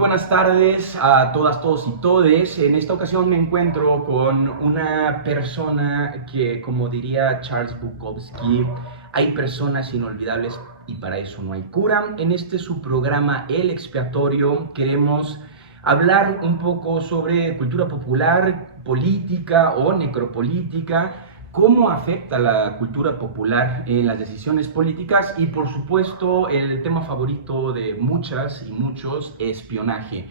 buenas tardes a todas, todos y todes. En esta ocasión me encuentro con una persona que, como diría Charles Bukowski, hay personas inolvidables y para eso no hay cura. En este su programa El Expiatorio queremos hablar un poco sobre cultura popular, política o necropolítica, cómo afecta la cultura popular en las decisiones políticas y, por supuesto, el tema favorito de muchas y muchos, espionaje.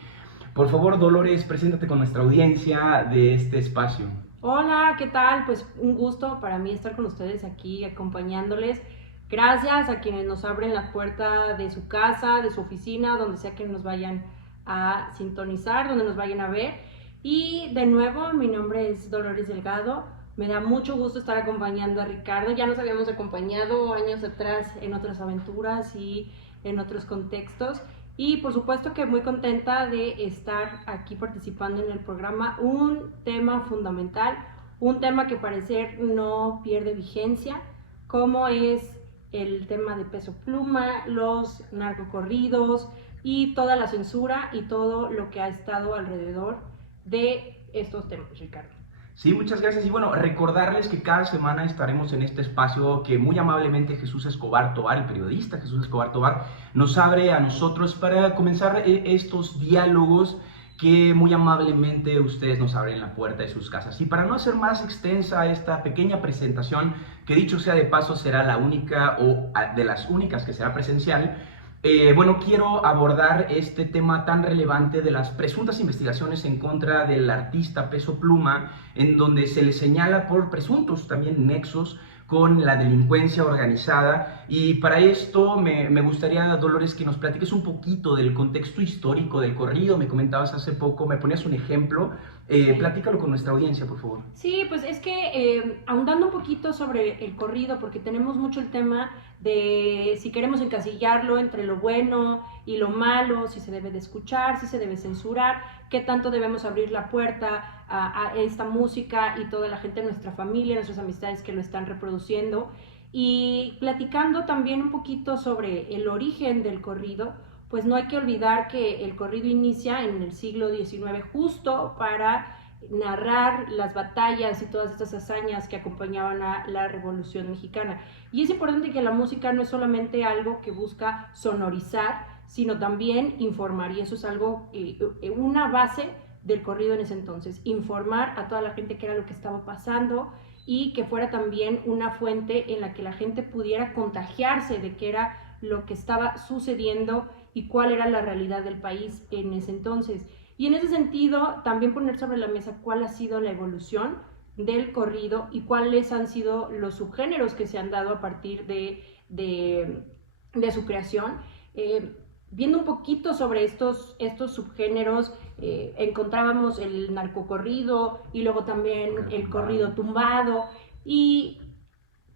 Por favor, Dolores, preséntate con nuestra audiencia de este espacio. Hola, ¿qué tal? Pues un gusto para mí estar con ustedes aquí acompañándoles. Gracias a quienes nos abren la puerta de su casa, de su oficina, donde sea que nos vayan a sintonizar, donde nos vayan a ver. Y de nuevo, mi nombre es Dolores Delgado. Me da mucho gusto estar acompañando a Ricardo. Ya nos habíamos acompañado años atrás en otras aventuras y en otros contextos. Y por supuesto que muy contenta de estar aquí participando en el programa. Un tema fundamental, un tema que parecer no pierde vigencia, como es el tema de Peso Pluma, los narcocorridos y toda la censura y todo lo que ha estado alrededor de estos temas, Ricardo. Sí, muchas gracias. Y bueno, recordarles que cada semana estaremos en este espacio que muy amablemente Jesús Escobar Tobar, el periodista Jesús Escobar Tobar, nos abre a nosotros para comenzar estos diálogos que muy amablemente ustedes nos abren la puerta de sus casas. Y para no hacer más extensa esta pequeña presentación, que dicho sea de paso será la única o de las únicas que será presencial, bueno, quiero abordar este tema tan relevante de las presuntas investigaciones en contra del artista Peso Pluma, en donde se le señala por presuntos también nexos con la delincuencia organizada. Y para esto me gustaría, Dolores, que nos platiques un poquito del contexto histórico del corrido. Me comentabas hace poco, me ponías un ejemplo. Sí. Platícalo con nuestra audiencia, por favor. Sí, pues es que ahondando un poquito sobre el corrido, porque tenemos mucho el tema de si queremos encasillarlo entre lo bueno y lo malo, si se debe de escuchar, si se debe censurar, qué tanto debemos abrir la puerta a esta música y toda la gente de nuestra familia, nuestras amistades que lo están reproduciendo. Y platicando también un poquito sobre el origen del corrido, pues no hay que olvidar que el corrido inicia en el siglo XIX justo para narrar las batallas y todas estas hazañas que acompañaban a la Revolución Mexicana. Y es importante que la música no es solamente algo que busca sonorizar, sino también informar, y eso es algo, una base del corrido en ese entonces, informar a toda la gente qué era lo que estaba pasando y que fuera también una fuente en la que la gente pudiera contagiarse de qué era lo que estaba sucediendo y cuál era la realidad del país en ese entonces. Y en ese sentido, también poner sobre la mesa cuál ha sido la evolución del corrido y cuáles han sido los subgéneros que se han dado a partir de su creación. Viendo un poquito sobre estos subgéneros, encontrábamos el narcocorrido y luego también el corrido tumbado. Y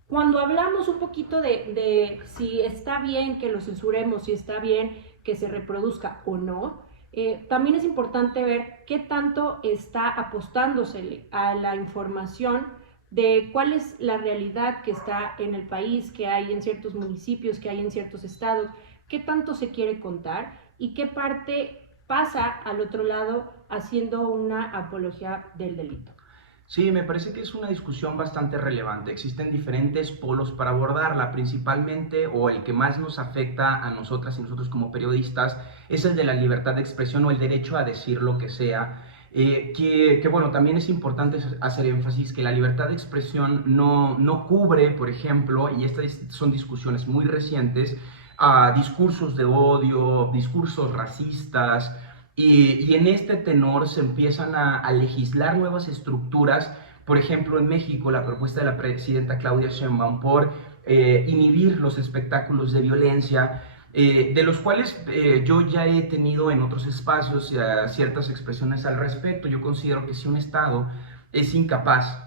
cuando hablamos un poquito de si está bien que lo censuremos, si está bien que se reproduzca o no, también es importante ver qué tanto está apostándose a la información de cuál es la realidad que está en el país, que hay en ciertos municipios, que hay en ciertos estados, qué tanto se quiere contar y qué parte pasa al otro lado haciendo una apología del delito. Sí, me parece que es una discusión bastante relevante. Existen diferentes polos para abordarla, principalmente, o el que más nos afecta a nosotras y nosotros como periodistas, es el de la libertad de expresión o el derecho a decir lo que sea. Bueno, también es importante hacer énfasis que la libertad de expresión no cubre, por ejemplo, y estas son discusiones muy recientes, a discursos de odio, discursos racistas, y en este tenor se empiezan a legislar nuevas estructuras. Por ejemplo, en México, la propuesta de la presidenta Claudia Sheinbaum por inhibir los espectáculos de violencia, de los cuales yo ya he tenido en otros espacios ciertas expresiones al respecto. Yo considero que si un Estado es incapaz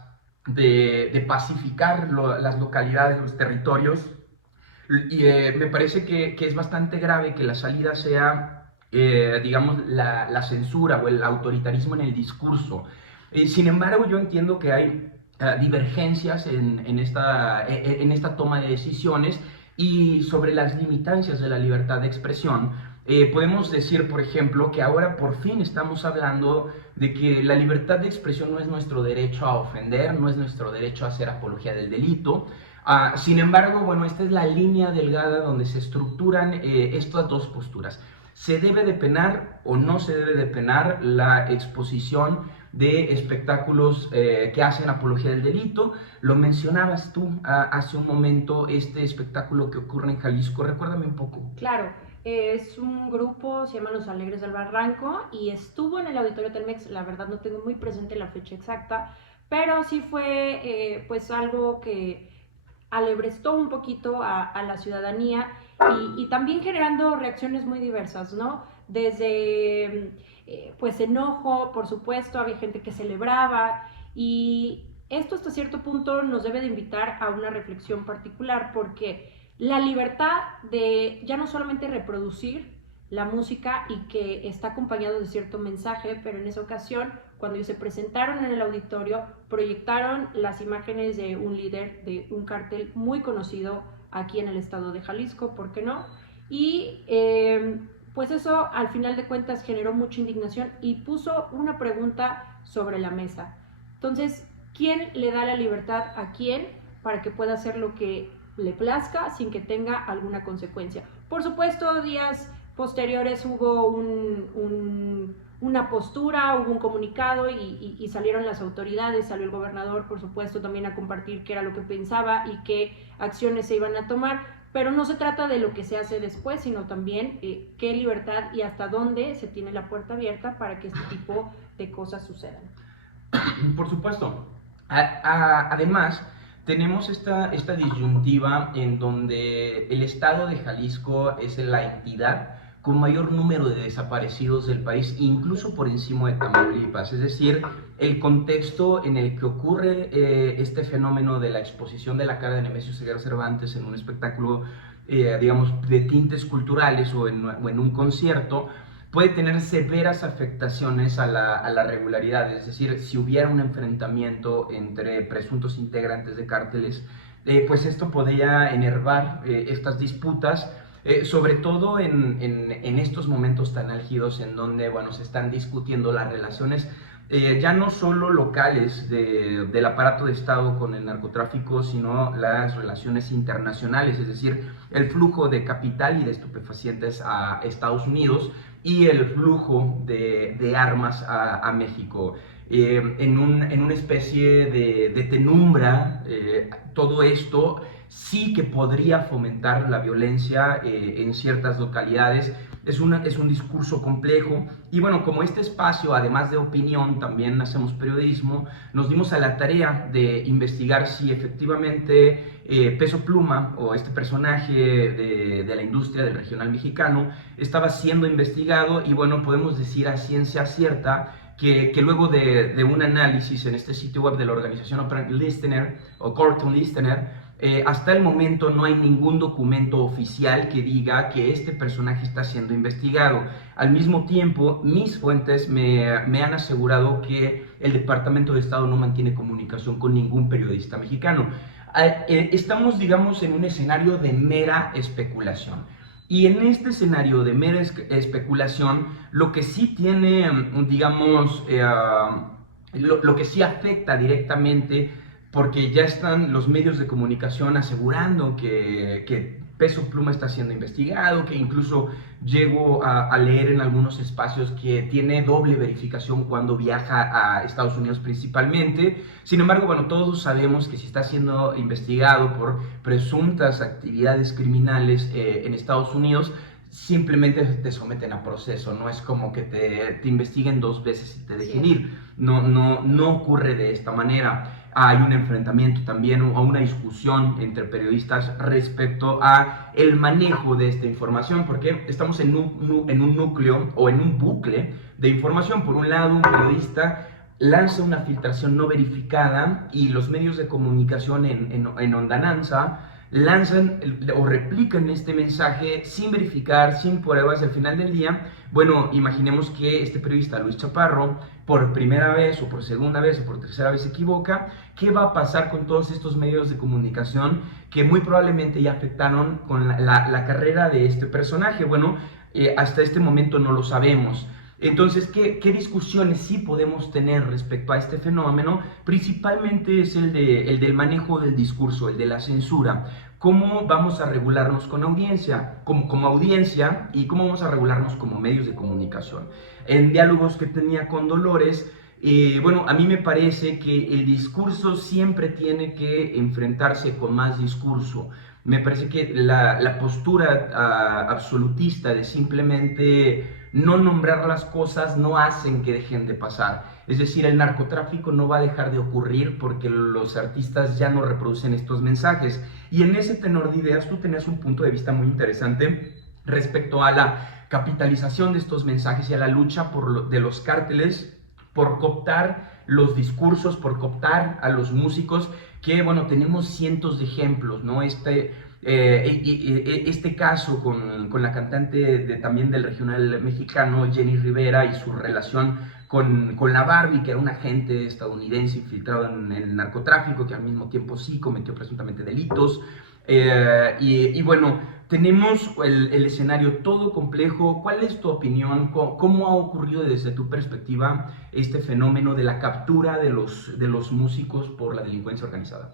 de pacificar las localidades, los territorios, y me parece que es bastante grave que la salida sea, digamos, la censura o el autoritarismo en el discurso. Sin embargo, yo entiendo que hay divergencias en esta toma de decisiones, Y sobre las limitancias de la libertad de expresión, podemos decir, por ejemplo, que ahora por fin estamos hablando de que la libertad de expresión no es nuestro derecho a ofender, no es nuestro derecho a hacer apología del delito. Sin embargo, bueno, esta es la línea delgada donde se estructuran estas dos posturas. ¿Se debe de penar o no se debe de penar la exposición de espectáculos que hacen apología del delito? Lo mencionabas tú hace un momento, este espectáculo que ocurre en Jalisco. Recuérdame un poco. Claro, es un grupo, se llama Los Alegres del Barranco, y estuvo en el Auditorio Telmex. La verdad no tengo muy presente la fecha exacta, pero sí fue pues algo que alebrestó un poquito a la ciudadanía y también generando reacciones muy diversas, ¿no? Desde pues enojo, por supuesto, había gente que celebraba, y esto hasta cierto punto nos debe de invitar a una reflexión particular, porque la libertad de ya no solamente reproducir la música y que está acompañado de cierto mensaje, pero en esa ocasión, cuando ellos se presentaron en el auditorio, proyectaron las imágenes de un líder de un cártel muy conocido aquí en el estado de Jalisco, ¿por qué no? Y pues eso al final de cuentas generó mucha indignación y puso una pregunta sobre la mesa. Entonces, ¿quién le da la libertad a quién para que pueda hacer lo que le plazca sin que tenga alguna consecuencia? Por supuesto, días posteriores hubo una postura, hubo un comunicado y salieron las autoridades, salió el gobernador, por supuesto, también a compartir qué era lo que pensaba y qué acciones se iban a tomar, pero no se trata de lo que se hace después, sino también qué libertad y hasta dónde se tiene la puerta abierta para que este tipo de cosas sucedan. Por supuesto. Además, tenemos esta disyuntiva en donde el estado de Jalisco es la entidad con mayor número de desaparecidos del país, incluso por encima de Tamaulipas. Es decir, el contexto en el que ocurre este fenómeno de la exposición de la cara de Nemesio Ceguera Cervantes en un espectáculo, digamos, de tintes culturales o en un concierto, puede tener severas afectaciones a la regularidad. Es decir, si hubiera un enfrentamiento entre presuntos integrantes de cárteles, pues esto podría enervar estas disputas, sobre todo en estos momentos tan álgidos en donde, bueno, se están discutiendo las relaciones ya no solo locales del aparato de Estado con el narcotráfico, sino las relaciones internacionales, es decir, el flujo de capital y de estupefacientes a Estados Unidos y el flujo de armas a México. En una especie de penumbra, todo esto sí que podría fomentar la violencia en ciertas localidades. Es un discurso complejo y bueno, como este espacio, además de opinión, también hacemos periodismo, nos dimos a la tarea de investigar si efectivamente Peso Pluma o este personaje de la industria del regional mexicano estaba siendo investigado, y bueno, podemos decir a ciencia cierta que luego de un análisis en este sitio web de la organización Open Listener o Court Listener, hasta el momento no hay ningún documento oficial que diga que este personaje está siendo investigado. Al mismo tiempo, mis fuentes me han asegurado que el Departamento de Estado no mantiene comunicación con ningún periodista mexicano. Estamos, digamos, en un escenario de mera especulación. Y en este escenario de mera especulación, lo que sí tiene, digamos, lo que sí afecta directamente, porque ya están los medios de comunicación asegurando que Peso Pluma está siendo investigado, que incluso llego a leer en algunos espacios que tiene doble verificación cuando viaja a Estados Unidos principalmente. Sin embargo, bueno, todos sabemos que si está siendo investigado por presuntas actividades criminales en Estados Unidos, simplemente te someten a proceso. No es como que te investiguen dos veces y te dejen ir. No ocurre de esta manera. Hay un enfrentamiento también o una discusión entre periodistas respecto a el manejo de esta información, porque estamos en un núcleo o en un bucle de información. Por un lado, un periodista lanza una filtración no verificada y los medios de comunicación en ondananza lanzan o replican este mensaje sin verificar, sin pruebas. Al final del día, bueno, imaginemos que este periodista Luis Chaparro por primera vez o por segunda vez o por tercera vez se equivoca. ¿Qué va a pasar con todos estos medios de comunicación que muy probablemente ya afectaron con la carrera de este personaje? Bueno, hasta este momento no lo sabemos. Entonces, ¿qué discusiones sí podemos tener respecto a este fenómeno? Principalmente es el del manejo del discurso, el de la censura. ¿Cómo vamos a regularnos con audiencia, como audiencia, y cómo vamos a regularnos como medios de comunicación? En diálogos que tenía con Dolores, bueno, a mí me parece que el discurso siempre tiene que enfrentarse con más discurso. Me parece que la postura absolutista de simplemente no nombrar las cosas no hacen que dejen de pasar. Es decir, el narcotráfico no va a dejar de ocurrir porque los artistas ya no reproducen estos mensajes. Y en ese tenor de ideas tú tenías un punto de vista muy interesante respecto a la capitalización de estos mensajes y a la lucha de los cárteles por cooptar los discursos, por cooptar a los músicos, que bueno, tenemos cientos de ejemplos, ¿no? Este caso con la cantante también del regional mexicano, Jenny Rivera, y su relación con la Barbie, que era un agente estadounidense infiltrado en el narcotráfico, que al mismo tiempo sí cometió presuntamente delitos. Y bueno, tenemos el escenario todo complejo. ¿Cuál es tu opinión? ¿Cómo ha ocurrido desde tu perspectiva este fenómeno de la captura de los músicos por la delincuencia organizada?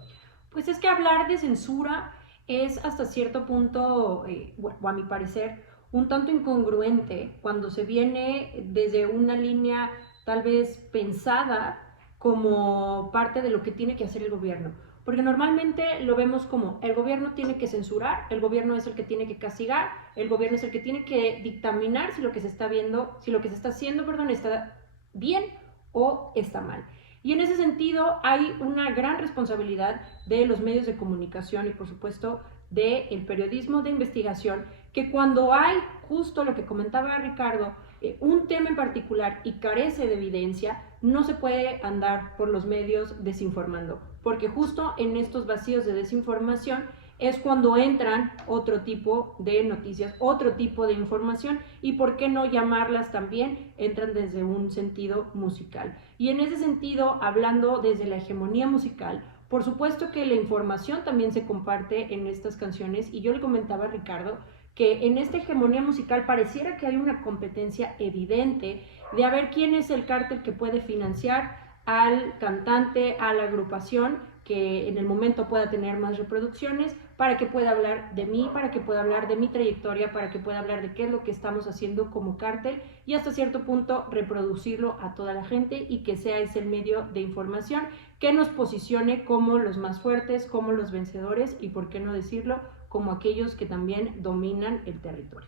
Pues es que hablar de censura es hasta cierto punto, o a mi parecer, un tanto incongruente cuando se viene desde una línea tal vez pensada como parte de lo que tiene que hacer el gobierno. Porque normalmente lo vemos como el gobierno tiene que censurar, el gobierno es el que tiene que castigar, el gobierno es el que tiene que dictaminar si lo que se está viendo, si lo que se está haciendo, está bien o está mal. Y en ese sentido hay una gran responsabilidad de los medios de comunicación y por supuesto del periodismo de investigación, que cuando hay justo lo que comentaba Ricardo, un tema en particular y carece de evidencia, no se puede andar por los medios desinformando, porque justo en estos vacíos de desinformación es cuando entran otro tipo de noticias, otro tipo de información, y por qué no llamarlas también, entran desde un sentido musical. Y en ese sentido, hablando desde la hegemonía musical, por supuesto que la información también se comparte en estas canciones, y yo le comentaba a Ricardo que en esta hegemonía musical pareciera que hay una competencia evidente de a ver quién es el cártel que puede financiar al cantante, a la agrupación, que en el momento pueda tener más reproducciones, para que pueda hablar de mí, para que pueda hablar de mi trayectoria, para que pueda hablar de qué es lo que estamos haciendo como cártel y hasta cierto punto reproducirlo a toda la gente y que sea ese el medio de información que nos posicione como los más fuertes, como los vencedores y, por qué no decirlo, como aquellos que también dominan el territorio.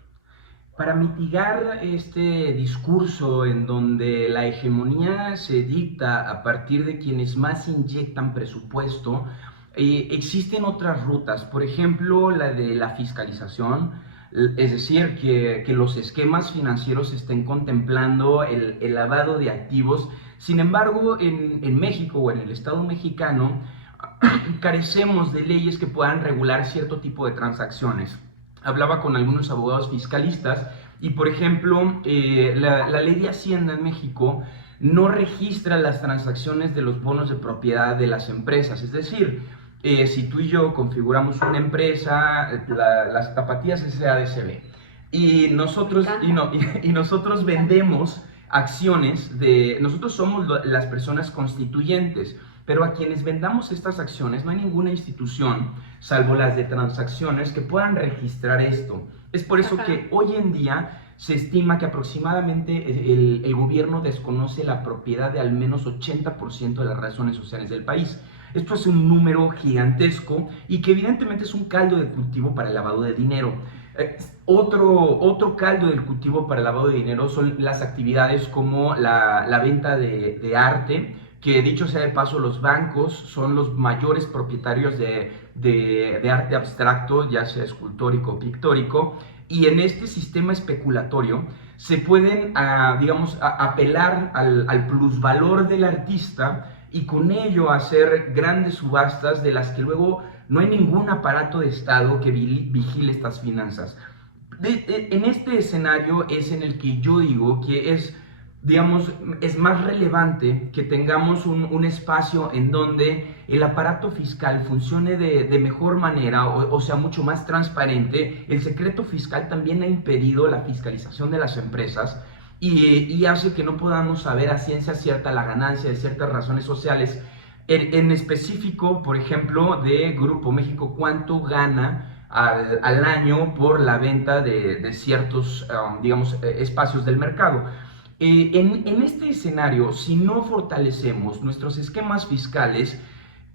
Para mitigar este discurso en donde la hegemonía se dicta a partir de quienes más inyectan presupuesto, existen otras rutas, por ejemplo la de la fiscalización, es decir, que los esquemas financieros estén contemplando el lavado de activos. Sin embargo, en México o en el Estado mexicano carecemos de leyes que puedan regular cierto tipo de transacciones. Hablaba con algunos abogados fiscalistas y, por ejemplo, la ley de Hacienda en México no registra las transacciones de los bonos de propiedad de las empresas. Es decir, si tú y yo configuramos una empresa, las Tapatías SADCB, y nosotros vendemos acciones nosotros somos las personas constituyentes, pero a quienes vendamos estas acciones no hay ninguna institución, salvo las de transacciones, que puedan registrar esto. Es por eso que hoy en día se estima que aproximadamente el gobierno desconoce la propiedad de al menos 80% de las razones sociales del país. Esto es un número gigantesco y que evidentemente es un caldo de cultivo para el lavado de dinero. Otro caldo del cultivo para el lavado de dinero son las actividades como la venta de arte, que dicho sea de paso, los bancos son los mayores propietarios de arte abstracto, ya sea escultórico o pictórico, y en este sistema especulatorio se pueden, apelar al plusvalor del artista y con ello hacer grandes subastas de las que luego No hay ningún aparato de Estado que vigile estas finanzas. En este escenario es en el que yo digo que es, digamos, es más relevante que tengamos un espacio en donde el aparato fiscal funcione de mejor manera, o sea, mucho más transparente. El secreto fiscal también ha impedido la fiscalización de las empresas y hace que no podamos saber a ciencia cierta la ganancia de ciertas razones sociales. En específico, por ejemplo, de Grupo México, cuánto gana al año por la venta de ciertos, digamos, espacios del mercado. En este escenario, si no fortalecemos nuestros esquemas fiscales,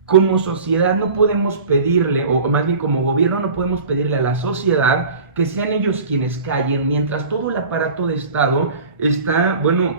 como sociedad no podemos pedirle, o más bien como gobierno no podemos pedirle a la sociedad que sean ellos quienes callen, mientras todo el aparato de Estado está, bueno,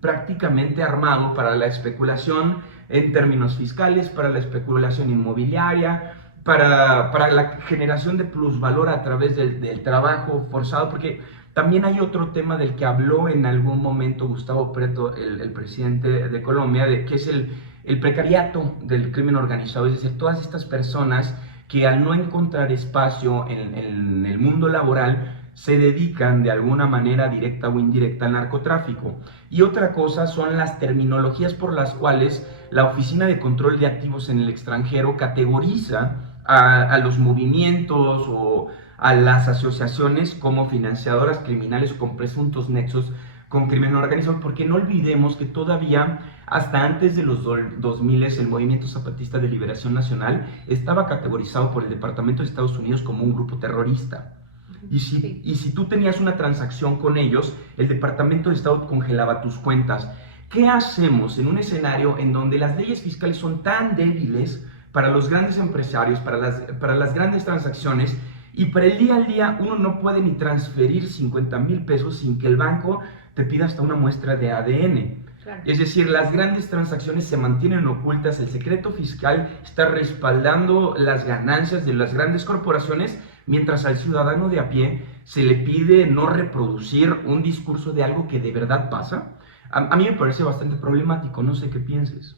prácticamente armado para la especulación en términos fiscales, para la especulación inmobiliaria, para la generación de plusvalor a través del trabajo forzado, porque también hay otro tema del que habló en algún momento Gustavo Petro, el presidente de Colombia, que es el precariato del crimen organizado, es decir, todas estas personas que al no encontrar espacio en el mundo laboral se dedican de alguna manera directa o indirecta al narcotráfico. Y otra cosa son las terminologías por las cuales la Oficina de Control de Activos en el Extranjero categoriza a los movimientos o a las asociaciones como financiadoras criminales o con presuntos nexos con crimen organizado, porque no olvidemos que todavía hasta antes de los 2000 el Movimiento Zapatista de Liberación Nacional estaba categorizado por el Departamento de Estados Unidos como un grupo terrorista. Y si tú tenías una transacción con ellos, el Departamento de Estado congelaba tus cuentas. ¿Qué hacemos en un escenario en donde las leyes fiscales son tan débiles para los grandes empresarios, para las grandes transacciones, y para el día al día uno no puede ni transferir 50,000 pesos sin que el banco te pida hasta una muestra de ADN? Claro. Es decir, las grandes transacciones se mantienen ocultas, el secreto fiscal está respaldando las ganancias de las grandes corporaciones, mientras al ciudadano de a pie se le pide no reproducir un discurso de algo que de verdad pasa. A mí me parece bastante problemático, no sé qué pienses.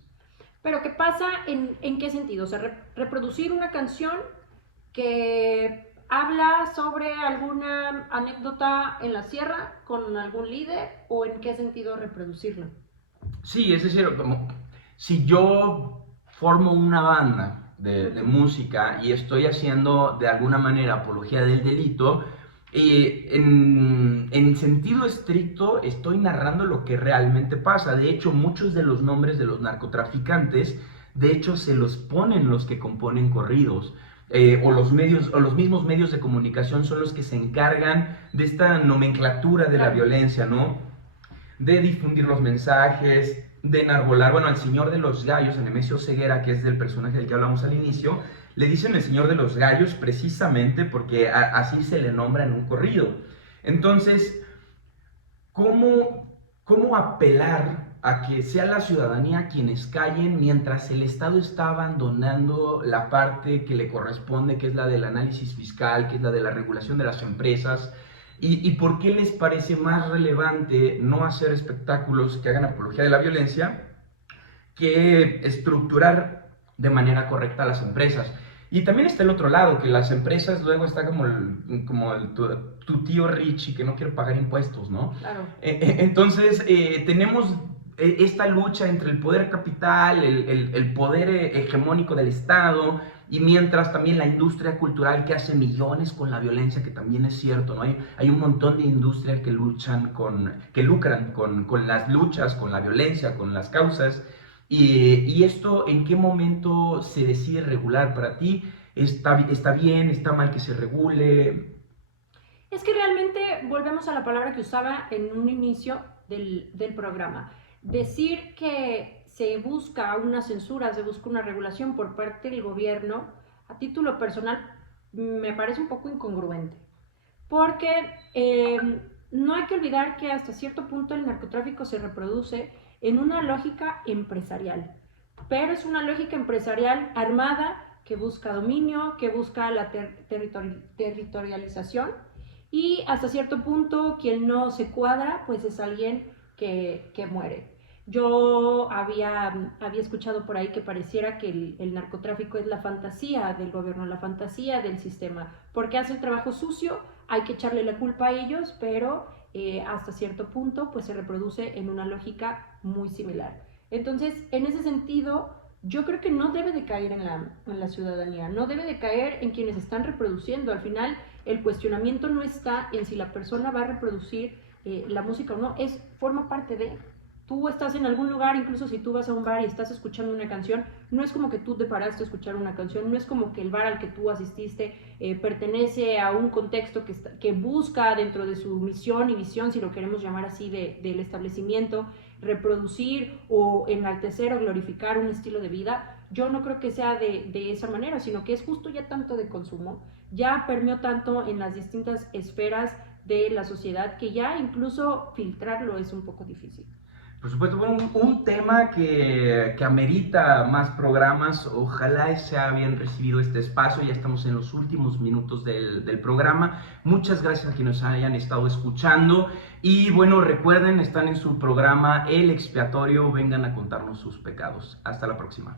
Pero ¿qué pasa en qué sentido? O sea, reproducir una canción que habla sobre alguna anécdota en la sierra con algún líder, o en qué sentido reproducirlo. Sí, es decir, como si yo formo una banda de música y estoy haciendo de alguna manera apología del delito, en sentido estricto estoy narrando lo que realmente pasa. De hecho, muchos de los nombres de los narcotraficantes, de hecho, se los ponen los que componen corridos. O los mismos medios de comunicación son los que se encargan de esta nomenclatura de la violencia, ¿no? De difundir los mensajes, de enarbolar, bueno, al Señor de los Gallos, a Nemesio Ceguera, que es del personaje del que hablamos al inicio, le dicen el Señor de los Gallos precisamente porque así se le nombra en un corrido. Entonces, ¿cómo apelar a que sea la ciudadanía quienes callen mientras el Estado está abandonando la parte que le corresponde, que es la del análisis fiscal, que es la de la regulación de las empresas? ¿Y por qué les parece más relevante no hacer espectáculos que hagan apología de la violencia que estructurar de manera correcta a las empresas? Y también está el otro lado, que las empresas luego está como tu tío Richie que no quiere pagar impuestos, ¿no? Claro. Entonces tenemos esta lucha entre el poder capital, el poder hegemónico del Estado, y mientras también la industria cultural que hace millones con la violencia, que también es cierto, ¿no? Hay un montón de industrias que lucran con las luchas, con la violencia, con las causas. Y esto, ¿en qué momento se decide regular para ti? ¿Está bien? ¿Está mal que se regule? Es que realmente volvemos a la palabra que usaba en un inicio del programa. Decir que se busca una censura, se busca una regulación por parte del gobierno, a título personal, me parece un poco incongruente. Porque no hay que olvidar que hasta cierto punto el narcotráfico se reproduce en una lógica empresarial. Pero es una lógica empresarial armada que busca dominio, que busca la territorialización, y hasta cierto punto quien no se cuadra pues es alguien que muere. Yo había escuchado por ahí que pareciera que el narcotráfico es la fantasía del gobierno, la fantasía del sistema, porque hace el trabajo sucio, hay que echarle la culpa a ellos, pero hasta cierto punto pues se reproduce en una lógica muy similar. Entonces, en ese sentido, yo creo que no debe de caer en la ciudadanía, no debe de caer en quienes están reproduciendo. Al final, el cuestionamiento no está en si la persona va a reproducir la música o no, forma parte de... Tú estás en algún lugar, incluso si tú vas a un bar y estás escuchando una canción, no es como que tú te paraste a escuchar una canción, no es como que el bar al que tú asististe pertenece a un contexto que busca dentro de su misión y visión, si lo queremos llamar así, del establecimiento, reproducir o enaltecer o glorificar un estilo de vida. Yo no creo que sea de esa manera, sino que es justo ya tanto de consumo, ya permeó tanto en las distintas esferas de la sociedad que ya incluso filtrarlo es un poco difícil. Por supuesto, bueno, un tema que amerita más programas. Ojalá sea bien recibido este espacio. Ya estamos en los últimos minutos del programa. Muchas gracias a quienes nos hayan estado escuchando. Y bueno, recuerden, están en su programa El Expiatorio. Vengan a contarnos sus pecados. Hasta la próxima.